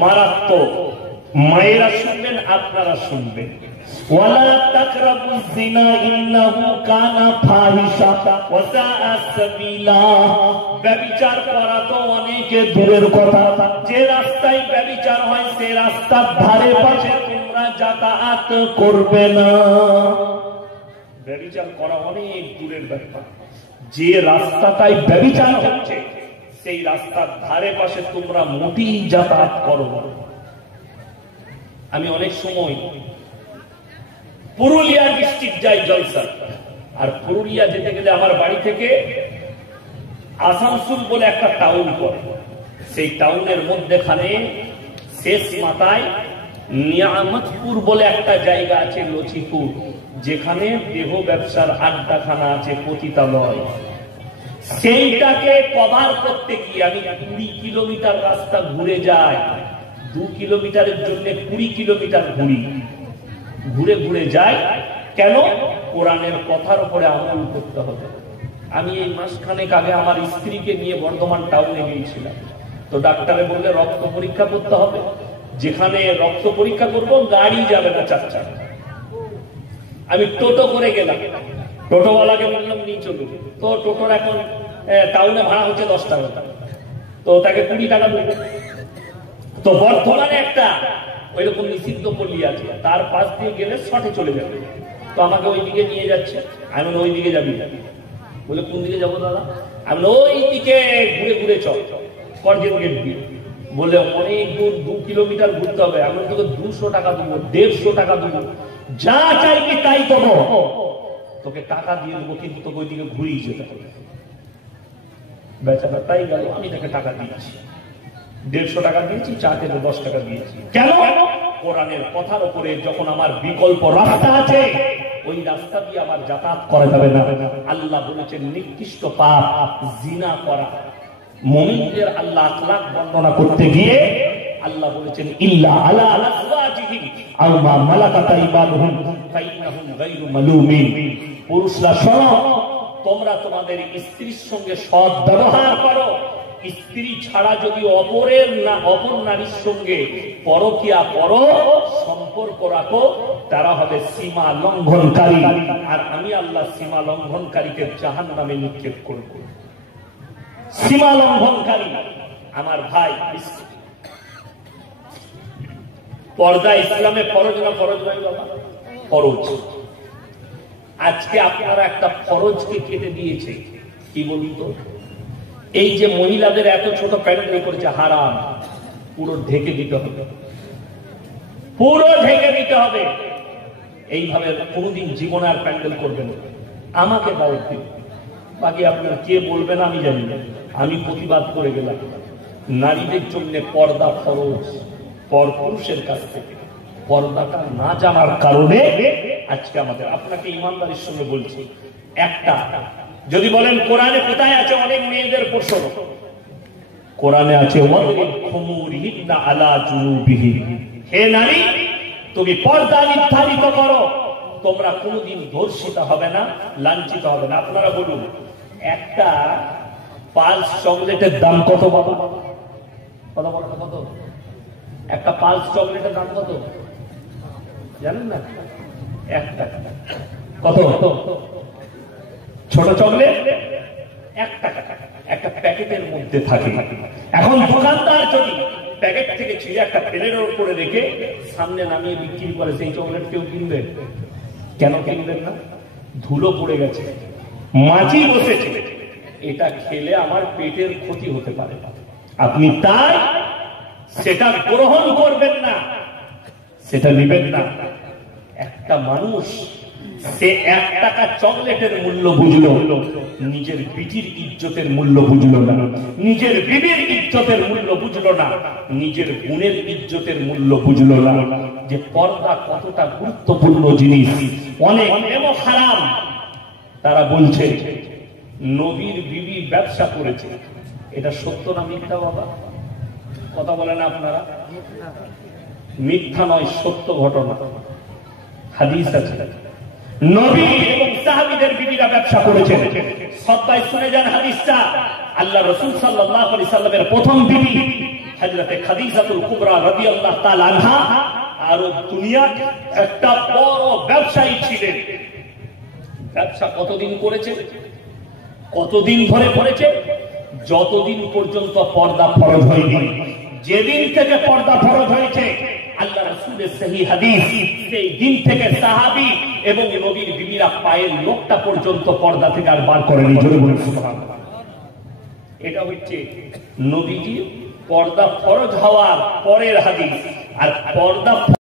মারাত্মক। মায়েরা শুনবেন, আপনারা শুনবেন। ওয়ালা তাকরাবুজ জিনা ইন্নাহু কানা ফাহিশা ওয়া সাআ সাবিলা। ব্যভিচার করা তো অনেকে দূরের কথা, যে রাস্তায় ব্যভিচার হয় সে রাস্তার ধারে পাশে তোমরা যাতায়াত করবে না। ব্যভিচার করা অনেক দূরের ব্যাপার, যে রাস্তাটাই ব্যভিচার হচ্ছে সেই রাস্তার ধারে পাশে তোমরা মোটেই যাতায়াত করো না। আমি অনেক সময় পুরুলিয়া ডিস্ট্রিক্ট যাই জলসা, আর পুরুলিয়া যেতে গেলে আমার বাড়ি থেকে আসানসোল বলে একটা টাউন পড়ে, সেই টাউনের মধ্যেখানে শেষ মাথায় নিয়ামতপুর বলে একটা জায়গা আছে, লচিপুর, যেখানে দেহ ব্যবসার আড্ডাখানা আছে, পতিতালয়। সেইটাকে কভার করতে গিয়ে আমি 20 কিলোমিটার রাস্তা ঘুরে যাই। 2 কিলোমিটারের জন্য 20 কিলোমিটার ঘুরে ঘুরে যাই। কেন? কোরআনের কথার উপরে আমল করতে হবে। আমি এই মাসখানেক আগে আমার স্ত্রীকে নিয়ে বর্ধমান টাউনে গিয়েছিলাম, তো ডাক্তারে বললে রক্ত পরীক্ষা করতে হবে। যেখানে রক্ত পরীক্ষা করবো গাড়ি যাবে না, 4 চাকা। আমি টোটো করে গেলাম, টোটোওয়ালাকে বললাম নিয়ে চলুন। তো টোটোর এখন টাউনে ভাড়া হচ্ছে 10 টাকা, তো তাকে 20 টাকা দেবো। তো বর্ধমানে একটা ওইরকম নিষিদ্ধ পল্লী আছে, তার পাশ দিয়ে গেলে শর্টে চলে যাবে। তো আমাকে ওইদিকে নিয়ে যাচ্ছে। আমি ওই দিকে যাবি? বলে কোন দিকে যাবো দাদা? আমি ওই দিকে ঘুরে ঘুরে চল, করজেন গেট দিয়ে। বলে অনেক দূর, 2 কিলোমিটার ঘুরতে হবে। আমি তোকে 200 টাকা দেবো, 150 টাকা দেবো, যা চাইবি তাই দেবো, তোকে টাকা দিয়ে দেবো, কিন্তু তোকে ওইদিকে ঘুরিয়ে যেতে হবে। বেচারা তাই গেল, আমি তাকে টাকা দিয়েছি, 150 টাকা দিয়েছি, চা খেতে 10 টাকা দিয়েছি। কেন? কোরআনের কথার উপরে যখন আমার বিকল্প রাস্তা আছে, ওই রাস্তা দিয়ে আমার যাতায়াত করা যাবে না। আল্লাহ বলেছেন নিকৃষ্ট পাপ জিনা করা। মুমিনদের আল্লাহ আখলাক বর্ণনা করতে গিয়ে আল্লাহ বলেছেন ইল্লা আলা আজওয়াজিহিম আও মা মালাকাত আইমানুহুম ফাইন্নাহুম গায়রু মালুমিন। পুরুষরা শোনো, তোমরা তোমাদের স্ত্রীর সঙ্গে সৎ ব্যবহার করো। স্ত্রী ছাড়া যদি অপর নারীর সঙ্গে পরকীয়া করো, সম্পর্ক রাখো, তারা হবে সীমা লঙ্ঘনকারী, আর আমি আল্লাহ সীমা লঙ্ঘনকারীকে জাহান্নামে নিক্ষেপ করব। সীমা লঙ্ঘনকারী আমার ভাই, পর্দা ইসলামে ফরজ না? ফরজ নয় বাবা, ফরজ। আজকে আপনারা একটা ফরজকে কেটে দিয়েছে। কি বলুন তো? এই যে মহিলাদের এত ছোট প্যান্ডেল করেছে, হারাম, পুরো ঢেকে দিতে হবে, পুরো ঢেকে দিতে হবে। এইভাবে কোনদিন জীবনে আর প্যান্ডেল করবেন। আমাকে দাওয়াত দিন, বাকি আপনারা কে বলবেন আমি জানি না। আমি প্রতিবাদ করে গেলাম। নারীদের জন্য পর্দা ফরজ, পরপুরুষের কাছ থেকে। পর্দাটা না জানার কারণে আজকে আমাদের, আপনাকে ইমানদারির সঙ্গে বলছি, একটা যদি বলেন কোরআনে কোথায় আছে, অনেক মেয়েদের প্রশ্ন, কোরআনে আছে হে নারী, তুমি পর্দা নির্ধারিত করো, তোমরা কোনদিন ধর্ষিত হবে না, লাঞ্ছিত হবে না। আপনারা বলুন, একটা পালস চকলেটের দাম কত বাবা? কত? একটা পালস চকলেটের দাম কত জানেন না? 1 টাকা। কত? ছোট চকলেট 1 টাকা, একটা প্যাকেটের মধ্যে থাকে। এখন দোকানদার যদি প্যাকেট থেকে ছিঁড়ে একটা প্লেটের উপরে রেখে সামনে নামিয়ে বিক্রি করে, সেই চকলেট কেউ কিনবে? কেন কিনবেন না? ধুলো পড়ে গেছে, মাছি বসেছে, এটা খেলে আমার পেটের ক্ষতি হতে পারে, আপনি তাই সেটা গ্রহণ করবেন না, সেটা নেবেন না। একটা মানুষ সে 1 টাকা চকলেটের মূল্য বুঝলো, নিজের বিটির ইজ্জতের মূল্য বুঝলো না, নিজের বিবির ইজ্জতের মূল্য বুঝলো না, নিজের বোনের ইজ্জতের মূল্য বুঝলো না, যে পর্দা কতটা গুরুত্বপূর্ণ জিনিস। অনেক এমন হারাম, তারা বলছে নবীর বিবি ব্যবসা করেছে। এটা সত্য না মিথ্যা বাবা? কথা বলেন আপনারা। মিথ্যা নয়, সত্য ঘটনা, হাদিস আছে। নবী এবং সাহাবীদের বিবিরা ব্যবসা করেছেন। সবাই শুনে যান হাদিসটা। আল্লাহ রাসূল সাল্লাল্লাহু আলাইহি সাল্লামের প্রথম বিবি হযরতে খাদিজাতুল কুবরা রাদিয়াল্লাহু তাআলা আনহা আর দুনিয়ার একটা বড় ব্যবসায়ী ছিলেন। ব্যবসা কতদিন করেছে, কতদিন ধরে করেছে? যতদিন পর্যন্ত পর্দা ফরজ হয়নি। যেদিন থেকে পর্দা ফরজ হয়েছে, আল্লাহ রাসূলের সহিহ হাদিস, সেই দিন থেকে সাহাবী এবং নবীর বিবিরা পায়ের নখটা পর্যন্ত পর্দা থেকে আর বার করেনি। জোরে বলুন সুবহানাল্লাহ। এটা হচ্ছে নবীজি পর্দা ফরজ হওয়ার পরের হাদিস। আর পর্দা